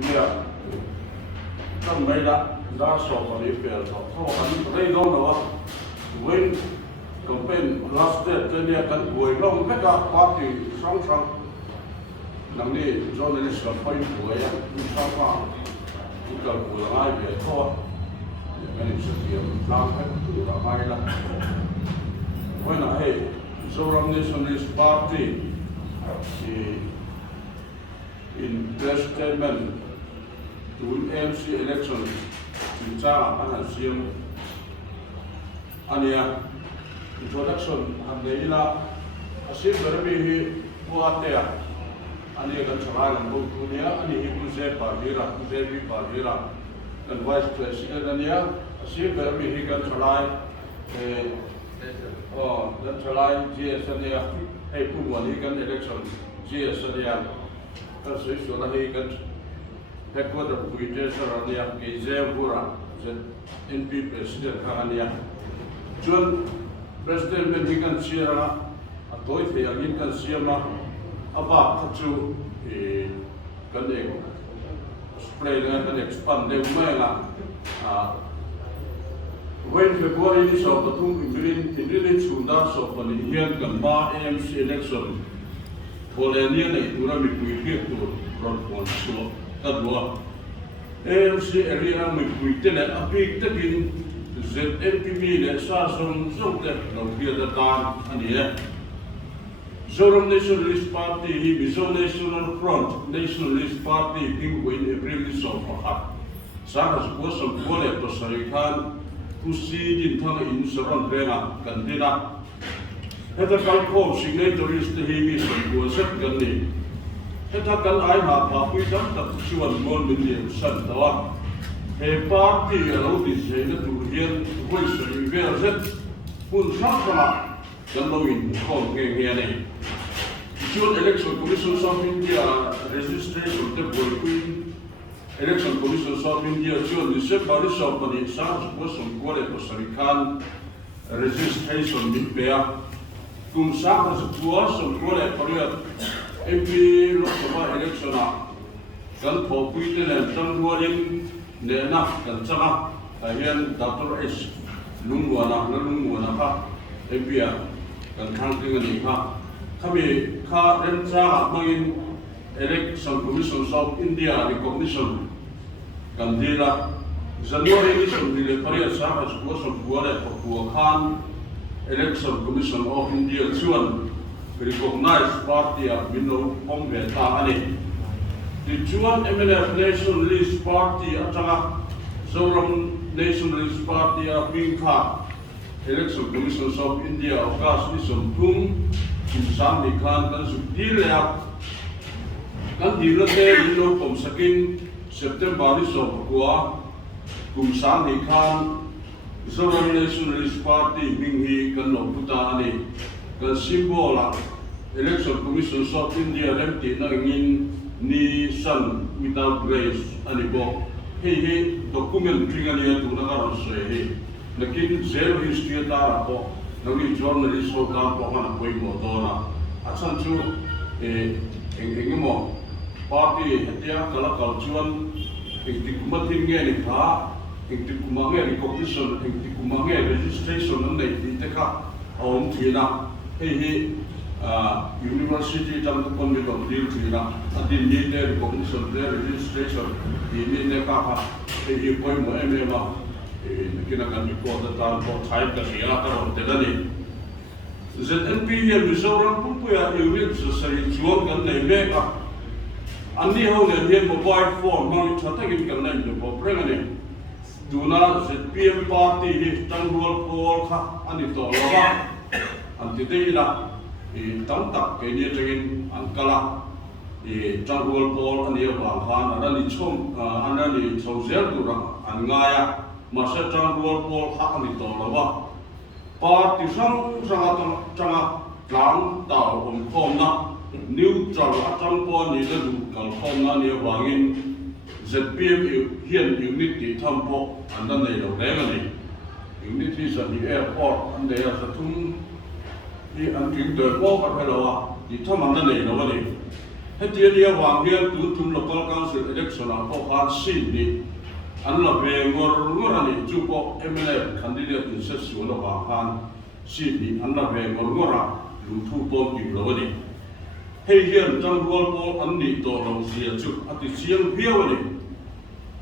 เนี่ยต้องไม่ละด้าสอบอะไรเปลี่ยนเขาอันนี้ได้ร้องนะว่าเว้นก็เป็นรัสเตอร์เนี่ยกันป่วยร้องไม่กับปาร์ตี้สังนังนี่จอร์นัลิสต์กับไปป่วยมีชาวบ้านที่กับป่วยง่ายเบียดทอดไม่ได้เสียทางให้ตัวละไม่ละเว้นไอ้จอร์นัลิสต์ปาร์ตี้in their statement to MC election in China and Asian Ania introduction and the ila Asian Barabi Puatea Ania Gancharan and Bukunia and he was a Pavira, Zebi Pavira and Vice President Ania Asian Barabi he Ganchalai Ganchalai GS Ania a Puan he can election GS Ania That's it. So that he can headquarter British Arania, Gizebura, the NP President Arania. John President when he can see a toy fair, he can see about to spread and expand the Mela. When February is of the two in village to that of an Indian Gamba AMC election. Polania na itura mi puipi tu ron ponso kadwa AMC area mi puite na apik takin ZNPB na sa som te no pia da tan ania Zoram Nationalist Party hi Mizo National Front Nationalist Party ping win April so ha sa has ko som kole to sarikan kusi din thang in saron renga kandina Heta kalko signatories the heavy was set Gandhi. Heta kal I have a wisdom that she was more million son. A party allowed this to hear voice reveal that Pun Sakala, the Lowin, called Gayane. June Election Commissions of India registration of the Queen. Election Commissions of India, June December is of the South was on Kuala Costa Rican registration with Bear. Kung saan sa tuwa sa kuala pariat MP Lok Sabha election kan phopuite le tangwarin ne na kan changa ayan Dr. S lungwana ka MP kan thangting ani ka kami ka ren cha mangin election commission of India recognition kan dila January election dile pariat sa kuala Khan Election Commission of India Chuan recognized party of Mino Ombe Tahani. The Chuan MNF Nationalist Party Atanga Zoram Nationalist Party of Bingka Election Commission of India of Gas Nisam Tung Kimsan Nikan dan Subdilya kan dilate Mino Komsakin September Nisam Kua Kumsan Nikan Zoram Nationalist Party Binghi kan Noputani kan simbola Election Commission of India lemti na ngin ni san without grace anibo he document tringania tu na karon so he nakin zero history ta ko nagi journalist ko ka ko na koi mo to na asan chu engimo party hetia kala cultural ikikumatin nge ni tha Ikikumange recognition, ikikumange registration ng naititeka ang tina. University jam tu pun betul deal tina. Adin ni recognition, registration, ini ne kapa. Koi mo emema. Kena kan ikut tentang type kerja kalau tidak ni. ZNP yang Mizoram pun punya unit sesuai jual kan naik. Andi hau ni mobile phone, mang catakin kan naik tu program ni. Duna ZPM party hi tanggol pol kha ani to lawa anti deila tam tak ke ni tengin ankala tanggol pol ani wa khan anani chom anani chauzel dura angaya masa tanggol pol kha ani to lawa party sang changa lang tao khom na neutral atang po ni le du kal khom na ni wangin ZPM hiện unity tham po andan nei lo ngani unity sa di airport ande ya sa tum di an king de po ka phelo wa di tham andan nei lo ni ให้เดียเดียววางเฮียนตุนทุม local council election อ่ะพอผ่านสิ้นนี่อันละเวงอร์งอร์นี่จูบ MLA candidate อินเสสวนละวางผ่านสิ้นนี่อันละเวงอร์งอร์ลุทุปอนกิโลนี่ให้เฮียนจังรัวปออันนี้ตัวเราเสียจุอติเสียงเพียวนี่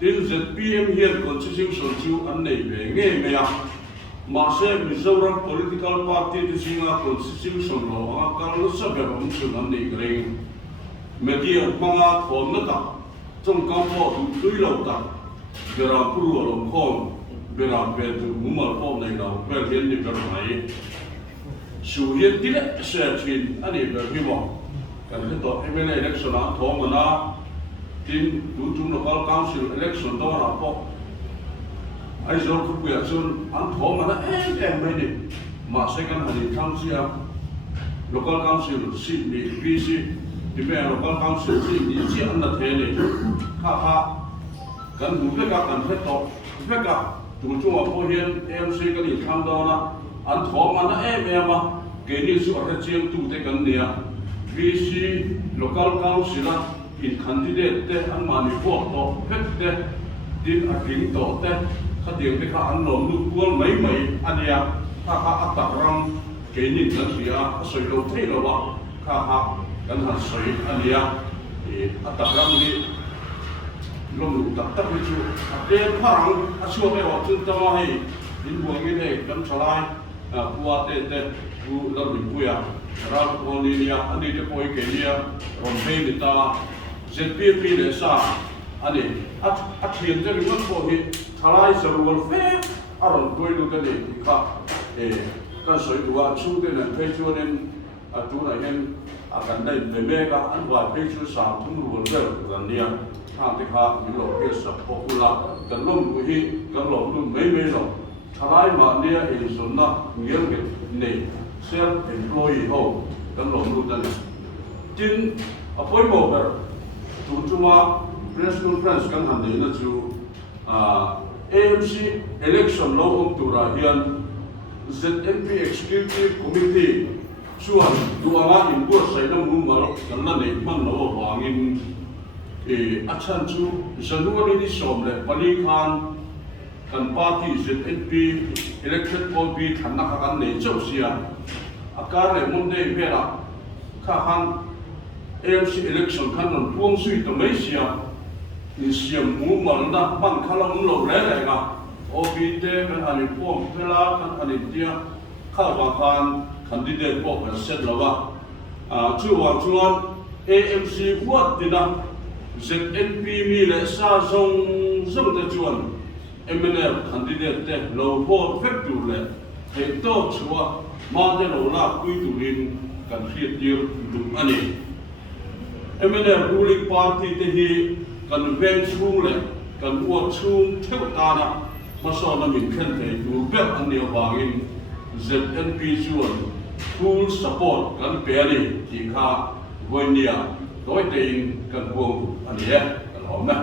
ดิน ZPM เฮียน constitution จูอันนี้เวงเงี้ยเนี่ยมาเสพมิโซรัม political party ที่สิงห์ constitution เราอ่ะการรักษาแบบมันสุดอันนี้เกรงเมื่อกี้มังอาทอมนั่นต่างจงกำพอดูดุยเราต่างเวลาพูดเราคงเวลาเป็นตัวมุมมองในเราเป็นเห็นในแบบไหนสู่เห็นที่เล็กเสียชินอันนี้แบบที่บอกกันที่ต่อให้เป็น election นะทอมนะที่ดูจุ่ม local council election ต้องรับพอไอ้ส่วนผู้เกี่ยวส่วนอันทอมนะไม่ได้มาเสกันอันนี้ทั้งเสีย local council สิมี BCที่เป็น local council ที่มีเสียอันนั้นเท่เลยข้ากันดูเพื่อกันเพื่อต่อเพื่อกันดูจุ่มพอเห็น MC กันอีกครั้งเดียวนะอันทอมนะไม่มาเกี่ยนี่สุดที่เชียงตูเตกันเนี่ย BC local council นะอิน candidate เตอันมาในพวกต่อเพื่อเตดินอัดลิงต่อเตข้าเดียวที่ข้าอันหลงลูกกวนไม่อันเนี้ยข้าอัตรังเกี่ยนี่กันเสียสวยเราเท่เราวะข้ากันหันสวยอันเนี้ยอัตรังนี่ลงลูกตัดไปจู่เดี๋ยวพลังช่วยไปว่าจึงจะมาให้ดินบวงนี่เลยกันสลายผู้ว่าเตผู้เราหลุดผู้ยาเราคนนี้เนี่ยอันนี้จะป่วยเกี่ยรอนเป็นตาZPP เลยซะอันนี้อัดเทียนจะมีมันพวกนี้ทลายสรุปเฟ้อารมณ์ด้วยดูกันนี่ครับก็สวยตัวชูเด่นเพจวันนี้ตัวไหนเห็นกันได้เมฆอันว่าเพจสามทุ่งรวนเรื่องกันเนี่ยทางที่ข้ามีหลอกเพจสับพกุลากันล้มกุยกันหลอกลุ่มไม่หลอกทลายมาเนี่ยเองส่วนน่ะเงี้ยกันนี่เซลล์เป็นemployeeเขากันหลอกลุ่มนั่นจึงพอยบอกแบบตัวจุมา press conference กันหันนี่นะจูAMC election เราองตัวราเฮียน ZNP executive committee ส่วนตัวว่าอินบัวใส่น้ำมือมากันนั่นเองมันเราวางอินอาจารย์จูจะรู้ว่านี่สมเลยปนิคานกันปาร์ตี้ ZNP elected body ขันนักกันเนี่ยเจ้าเสียอาการเนี่ยมันได้เวลาข้าขัน AMC election ขันนั้นพวงสุยตัวไม่เสียนี่เสียมูมันนะมันข้าเราหลงเลยนะโอบีเต้เป็นอันนี้พวงเวลาขันอันนี้เดียข้าวบางขันคันดิเดตพวกเป็นเสร็จแล้วว่าชื่อว่าชวน AMC วัดดีนะ ZNP มีเลยซาซงแต่ชวน MNL คันดิเดตเต้เราโหวตเฟกดูเลยเหตุโต้ชัวมาเดเราลาคุยตุลินกันเทียดยืมดูอันนี้ MNL ruling party เตหีกันเว้นชุ่มเลยกันวัวชุ่มเท่าตานะมาสอนมินเข็นเตดูแบบอันเดียวบางอิน ZNP ชวน full support กันเปรีที่ข้าวันนี้โดยเต็งกันพวงอันนี้กันหอมนะ